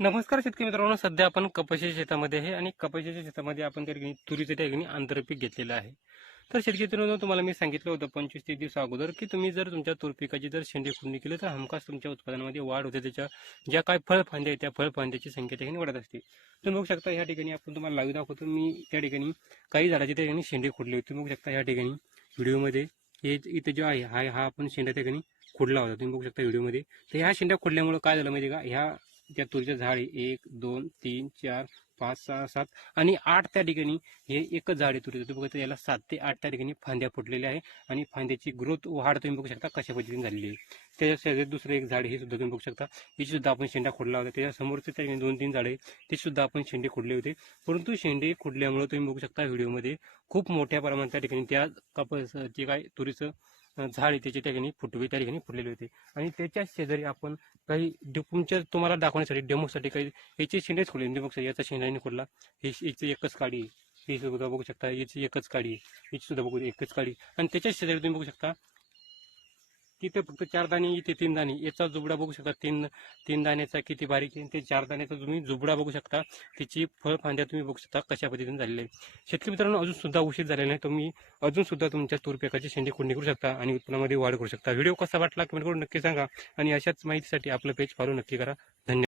नमस्कार शेतकरी मित्रांनो सध्या आपण कपाशीच्या शेतामध्ये आहे आणि कपाशीच्या शेतामध्ये आपण त्या ठिकाणी तुरीचं त्या ठिकाणी आंतरपीक घेतलेलं आहे. तर शेतकरी मित्रांनो तुम्हाला मी सांगितलं होतं पंचवीस ते दिवस अगोदर की तुम्ही जर तुमच्या तूर पिकाची जर शेंडे खुडणी केली तर हमखास तुमच्या उत्पादनामध्ये वाढ होते. त्याच्या ज्या काय फळफांद्या आहेत त्या फळफांद्याची संख्या त्या ठिकाणी वाढत असते. तुम्ही बघू शकता या ठिकाणी आपण तुम्हाला लावी दाखवतो. मी त्या ठिकाणी काही झाडाचे त्या ठिकाणी शेंडे खुडले होती. तुम्ही बघू शकता या ठिकाणी व्हिडिओमध्ये हे इथे जो आहे हा हा आपण शेंडा त्या ठिकाणी खुडला होता. तुम्ही बघू शकता व्हिडिओमध्ये. तर ह्या शेंड्या खुडल्यामुळे काय झालं माहिती आहे का? ह्या त्या तुरीचं झाड एक दोन तीन चार पाच सहा सात आणि आठ त्या ठिकाणी हे एकच झाड आहे तुरीचं. तुम्ही बघता याला सात ते आठ त्या ठिकाणी फांद्या फुटलेल्या आहे आणि फांद्याची ग्रोथ वाढ तुम्ही बघू शकता कशा पद्धतीने झालेली आहे. त्याच्या शेजारी दुसरं एक झाड हे सुद्धा तुम्ही बघू शकता. ही सुद्धा आपण शेंडा खोडला होता. त्याच्या समोरचे त्या ठिकाणी दोन तीन झाडे ते सुद्धा आपण शेंडे खोडले होते. परंतु शेंडे खोडल्यामुळे तुम्ही बघू शकता व्हिडिओमध्ये खूप मोठ्या प्रमाणात त्या ठिकाणी त्या कपास जे काय तुरीचं झाड आहे त्याचे त्या ठिकाणी फुटवे त्या ठिकाणी फुटलेले होते. आणि त्याच्याच शेजारी आपण काही तुमच्या तुम्हाला दाखवण्यासाठी डेमोसाठी काही याचे शेंडेच खोडले म्हणजे बघू याचा शेंडाने खोडला हे याची एकच काडी ही सुद्धा बघू शकता. याची एकच काडी याची सुद्धा बघू एकच काडी आणि त्याच्याच शेजारी तुम्ही बघू शकता तिथे फक्त चार दाणे इथे तीन दाणे. याचा जुबडा बघू शकता. तीन तीन दाण्याचा किती बारीक आहे ते चार दाण्याचा तुम्ही जुबडा बघू शकता. त्याची फळ फांद्या तुम्ही बघू शकता कशा पद्धतीने झालेले आहे शेतकरी मित्रांनो अजून सुद्धा उशीर झालेला नाही. तुम्ही अजून सुद्धा तुमच्या तूर पिकाची शेंडी खुडणी करू शकता आणि उत्पन्नामध्ये वाढ करू शकता. व्हिडिओ कसा वाटला कमेंट करून नक्की सांगा आणि अशाच माहितीसाठी आपलं पेज फॉलो नक्की करा. धन्यवाद.